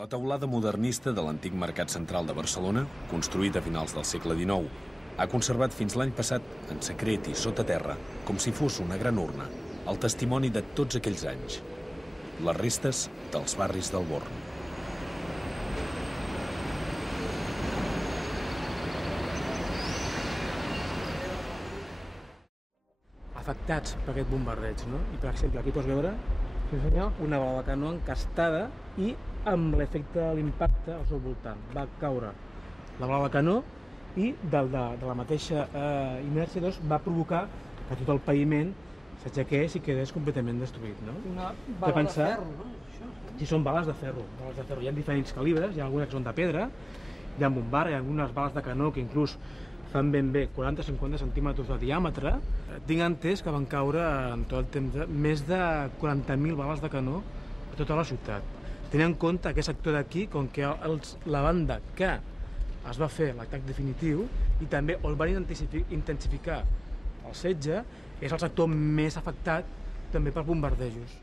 La teulada modernista de l'antic Mercat Central de Barcelona, construït a finals del segle XIX, ha conservat fins l'any passat, en secret i sota terra, com si fos una gran urna, el testimoni de tots aquells anys. Les restes dels barris del Born. Afectats per aquest bombardeig, no? I per exemple, aquí pots veure una bala de canó encastada i amb l'efecte de l'impacte al seu voltant. Va caure la bala de canó i de la mateixa inèrcia va provocar que tot el paviment s'aixequés i quedés completament destruït. Una bala de ferro, no? Sí, són bales de ferro. Hi ha diferents calibres, hi ha algunes que són de pedra, hi ha bombar, hi ha algunes bales de canó que inclús fan ben bé 40-50 centímetres de diàmetre. Tinc entès que van caure en tot el temps més de 40.000 bales de canó a tota la ciutat. Tenint en compte aquest sector d'aquí, com que la banda que es va fer l'atac definitiu i també on van intensificar el setge, és el sector més afectat també per bombardejos.